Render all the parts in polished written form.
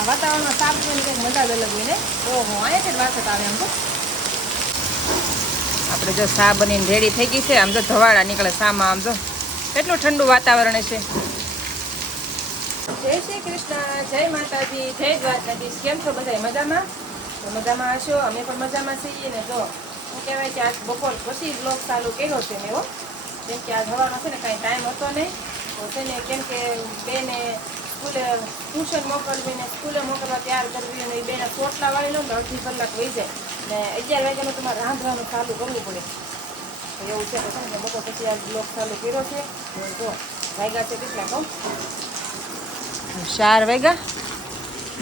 આ વાતાવરણમાં સાપ જોઈને કંઈક મજા જ અલગ હોય ને. ઓહો, અહીંયાથી જ વાસત આવે આમ તો. આપણે જો સા બનીને રેડી થઈ ગઈ છે. આમ તો ધવાડા નીકળે સામાં. આમ તો કેટલું ઠંડુ વાતાવરણ છે. જય શ્રી કૃષ્ણ, જય માતાજી, જય દ્વારકાધીશ. કેમ છો બધા? મજામાં? તો મજામાં હશો. અમે પણ મજામાં છીએ ને. જો શું કહેવાય કે આજ બપોર પછી બ્લોગ ચાલુ કર્યો છે મેં. કેમ કે આજ હવામાં છે ને કાંઈ ટાઈમ હતો નહીં. તો છે ને કેમ કે બેને સ્કૂલે ટ્યુશન મોકલવી ને સ્કૂલે મોકલવા તૈયાર કરવી અને એ બેને ચોટલા વાળી લો ને અડધી કલાક વહી જાય ને 11 વાગ્યાનું તમારે રાંધવાનું ચાલુ કરવું પડે. એવું છે તો ને બપોર પછી આજ બ્લોગ ચાલુ કર્યો છે. જો વાગ્યા છે કેટલા કહું? 4 વાગ્યા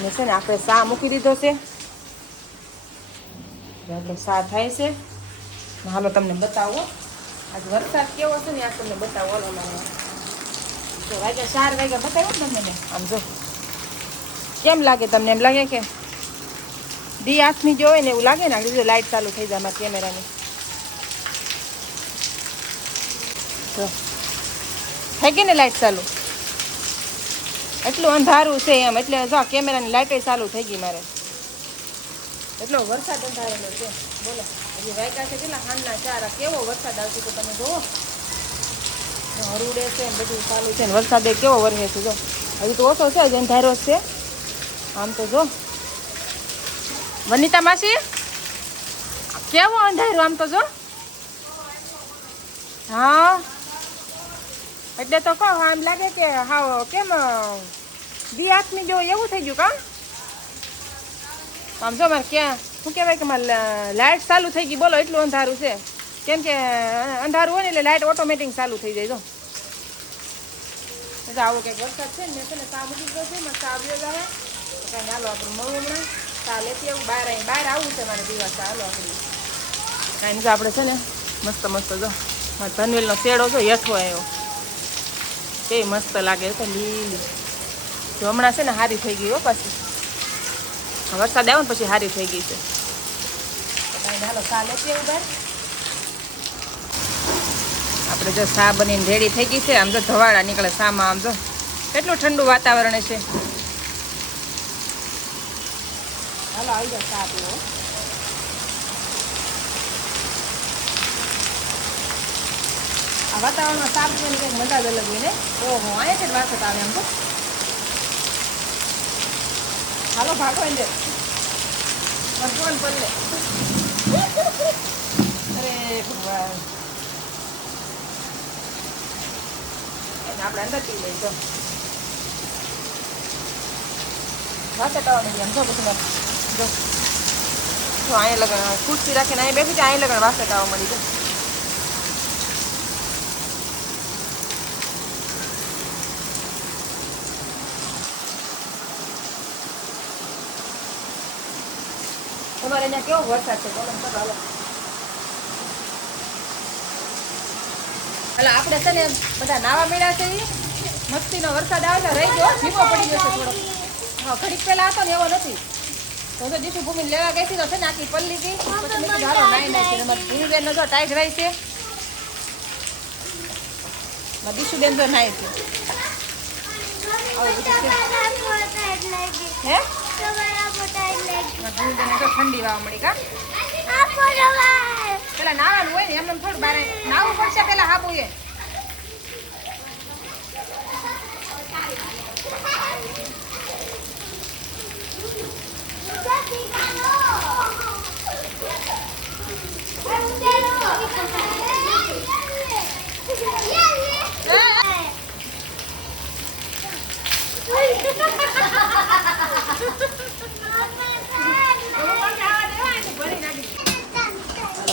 ને છે ને આપણે સા મૂકી દીધો છે. આપણે સા થાય છે. હાલો તમને બતાવો આજ વરસાદ કેવો છે ને આ તમને બતાવો. હાલો મને જો વાગ્યા 4 વાગ્યા બતાવ્યો ને તમને. આમ જો કેમ લાગે તમને? એમ લાગે કે દી આંખની જો હોય ને એવું લાગે ને. લીધે લાઇટ ચાલુ થઈ જાય અમારા કેમેરાની. જો થઈ ગઈ ને લાઇટ ચાલુ. એટલું અંધારું છે એમ એટલે જો કેમેરાની લાઇટ ચાલુ થઈ ગઈ મારે. એટલો વરસાદ અંધારેલો છે. બોલો હજી વાગ્યા છે કેટલા? સાંજના 4. કેવો વરસાદ આવશે તો તમે જુઓ. હરુડે છે ને બધું ચાલુ છે ને વરસાદ કેવો વરસે છે. જો હજી તો ઓછો છે જ અંધારો છે આમ તો. જો વનિતા માસી કેવો અંધારો આમ તો. જો હા એટલે તો કહો આમ લાગે કે હા કેમ બી આંખની જો એવું થઈ ગયું કા. આમ જો મારે ક્યાં શું કહેવાય કે મારે લાઇટ ચાલુ થઈ ગઈ. બોલો એટલું અંધારું છે. કેમ કે અંધારું હોય ને એટલે લાઇટ ઓટોમેટિક ચાલુ થઈ જાય. જો આવો કંઈક વરસાદ છે ને મેં છે ને ચા મૂકી દીધો છે. મસ્ત આવ્યો જાય કાંઈ. હાલો આપણે મળવું હમણાં ચા લેતી આવું. બહાર આવવું છે મારે પીવા ચા. હાલો આપણે કાંઈ જો આપણે છે ને મસ્ત મસ્ત જો મારે ધનવેલનો શેડો જો હેઠો આવ્યો. કેવી મસ્ત લાગે છે લીલી. જો હમણાં છે ને સારી થઈ ગઈ હો. પાછી વરસાદ આવ્યો ને પછી સારી થઈ ગઈ છે. કાંઈ હાલો ચા લેતી આવું બહાર. આપણે જો સા બનીને રેડી થઈ ગઈ છે. આમ જો ધવાડા નીકળે સામાં. આમ જો કેટલું ઠંડુ વાતાવરણ છે. હાલો આવી જાવ ચા પીવો. આ વાતાવરણમાં સા પીવાની કંઈક મજા જ અલગ હોય ને. ઓહો, અહીંયાથી જ વાસત આવે આમ તો. હાલો ભાગો એને ભગવાન પલ્લે. અરે ભગવાન આપણે અંદર પી લઈ. જો વાસત આવવા નથી આમ. જો પછી જો અહીંયા લગન ખુરશી રાખીને અહીંયા બેસી જાય. અહીંયા લગન વાસત આવવા મળી જાય. તમારે અહીંયા કેવો વરસાદ છે? બોલો ચાલો હાલો. એટલે આપણે છે ને બધા નાવા મળ્યા છે. મસ્તીનો વરસાદ આવે છે. રહી ગયો ધીમો પડી ગયો છે થોડો. હા ઘડીક પહેલા હતો ને એવો નથી. તો દીશુ ભૂમિને લેવા ગઈ હતી તો છે ને આખી પલ્લી ગઈ. પછી મેં કીધું હાલો નાઈ નાખી. અમારી ભૂમિબેન જો ટાઈટ રહી છે. દીશુબેન તો નાઈ છે. હે ભૂમિબેન તો ઠંડી વાવા મળી કા. પેલા નાવાનું હોય ને એમને થોડું બારે નાવું પડશે પેલા. હાબુ એ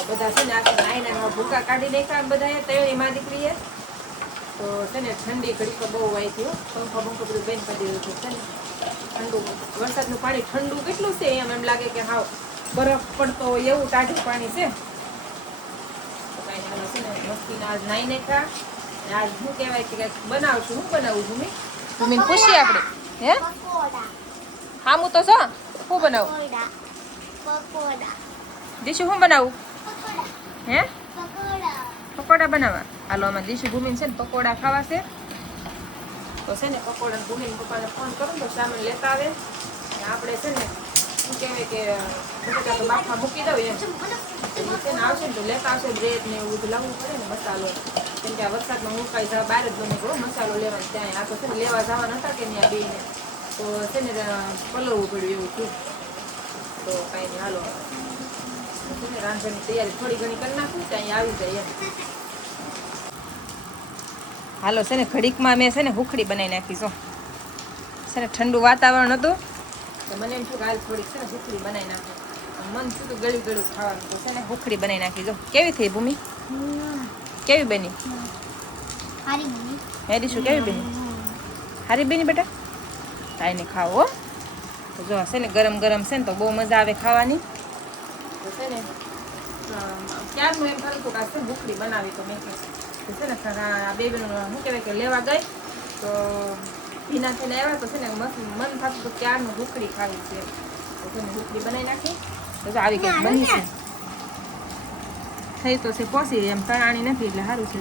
બધા છે ને આખા નાઈને ભૂકા કાઢી નાખ્યા બધા તૈયારી માં દીકરીએ. તો છે ને ઠંડી ઘડીક બહુ વાય થયું. પંખો બંખો બધું બેન કરી દીધું છે ને. ઠંડુ વરસાદનું પાણી ઠંડુ કેટલું છે એમ લાગે કે હાવ બરફ પડતો હોય એવું ટાઢું પાણી છે. તો કાંઈ હાલો છે ને મસ્તીના આજ નાઈ નાખ્યા. આજ શું કહેવાય કે કંઈક બનાવશું. શું બનાવું ભૂમિ? ભૂમિને પૂછીએ આપણે. હે હા હું તો છો શું બનાવું? દીશુ શું બનાવું? હે પકોડા બનાવવા. હાલો આમાં દીશુ ભૂમિને છે ને પકોડા ખાવા છે. તો છે ને પકોડા ભૂમિને પપ્પાને ફોન કરું તો સામાન લેતા આવે. આપણે છે ને શું કહેવાય કે બટેટા તો બાફા મૂકી દઉં એમ એટલે છે ને આવશે ને તો લેતા આવશે બ્રેડ ને એવું બધું લાવવું પડે ને મસાલો કેમ કે આ વરસાદમાં મુકાઈ જવા બહાર જ ગમે ગયો મસાલો લેવાનો ત્યાં આ તો છે ને લેવા જવાના હતા કે ત્યાં બેને તો છે ને પલવવું પડ્યું એવું થયું તો કાંઈ નહીં હાલો છે ને રાંધવાની તૈયારી થોડી ઘણી કરી નાખું ત્યાં આવી જાય એમ હાલો છે ને ઘડીકમાં મેં છે ને હુખડી બનાવી નાખી છો છે ને ઠંડુ વાતાવરણ હતું તો મને એમ થયું કે હાલ થોડીક છે ને હુખડી બનાવી નાખું મન થયું ગળ્યું ગળ્યું ખાવાનું તો છે ને હુખડી બનાવી નાખી જો કેવી થઈ ભૂમિ કેવી બની હેરી શું કેવી બની હારી બની બેટા તાઈને ખાવો તો જો છે ને ગરમ ગરમ છે ને તો બહુ મજા આવે ખાવાની તો છે ને ક્યારનું એમ થયું કે આ છે હુખડી બનાવી તો મેં છે ને આ બે બેનો શું કહેવાય કે લેવા ગઈ તો ભીના થઈને આવ્યા તો છે ને મન થતું તો ક્યારનું હુખડી ખાવી છે તો છે ને હુખડી બનાવી નાખી તો આવી કંઈક બની છે થઈ તો છે પોસી એમ તણાણી નથી એટલે સારું છે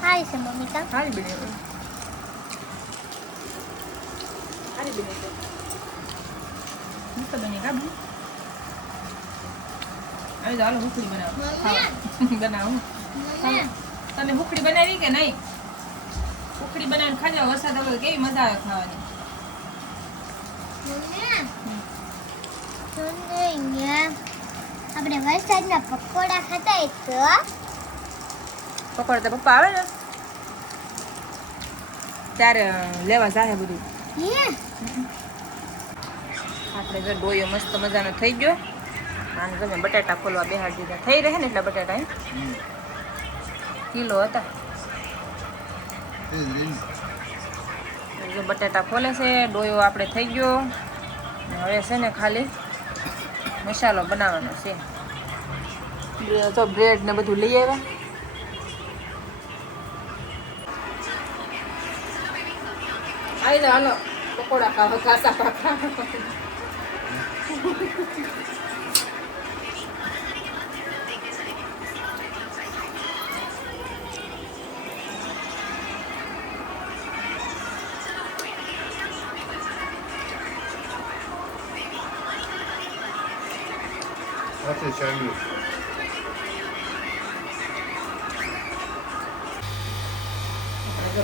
હારી છે મમ્મી કા સારી બની સારી બની છે મસ્ત બની કા બની આવી જાઓ હાલો હુખડી બનાવો બનાવો તમે હુખડી બનાવી કે નહીં હુખડી બનાવીને ખાજો વરસાદ આવે કેવી મજા આવે ખાવાની આપણે વરસાદના પકોડા ખાતા તો પકોડા તો પપ્પા આવે ને ત્યારે લેવા જાય બધું આપણે જો ડોયો મસ્ત મજાનો થઈ ગયો અને તમે બટાટા ખોલવા બેહાડી દીધા થઈ રહે ને એટલા બટાટા કિલો હતા જો બટાટા ખોલે છે ડોયો આપણે થઈ ગયો હવે છે ને ખાલી મસાલો બનાવવાનો છે તો બ્રેડ ને બધું લઈ આવ્યા આવી જાઓ હાલો પકોડા ખાવા કાસા પાકા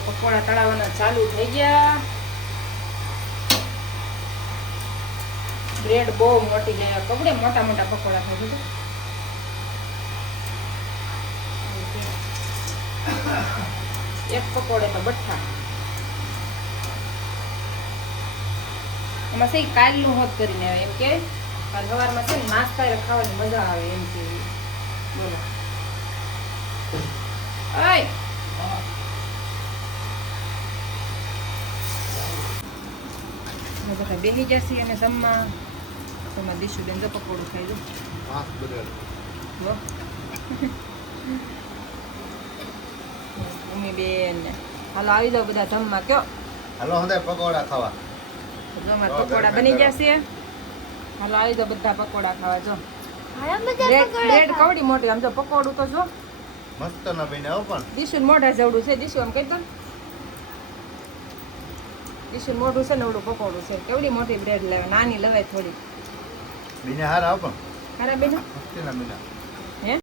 પકોડા તળાવવાના ચાલુ થઈ ગયા બ્રેડ બહુ મોટી જાય કપડે મોટા મોટા પકોડા થાય છે એક પકોડે તો બઠ્ઠા એમાં સહી કાલનું હોત કરીને આવે એમ કે કાલ સવારમાં છે ને નાસ્તા ખાવાની મજા આવે એમ કે બોલો બધા બેસી જશે અને જમવા તમારે દીશુબેન તો પકોડું ખાઈ દો મમ્મીબેન હાલો આવી જાઓ બધા જમવા કયો હાલો હંદે પકોડા ખાવા જો પકોડા બની જશે હાલો આવી જાઓ બધા પકોડા ખાવા જો બ્રેડ કવડી મોટી આમ જો પકોડું તો જો મસ્ત ના બન્યા પણ દીશુ મોઢા જેવડું છે દીશુ આમ કહી દો દીશુ મોઢું છે ને એવડું પકોડું છે કેવડી મોટી બ્રેડ લેવાય નાની લેવાય થોડી બિના હારા પણ હારા બેન મસ્ત ના બન્યા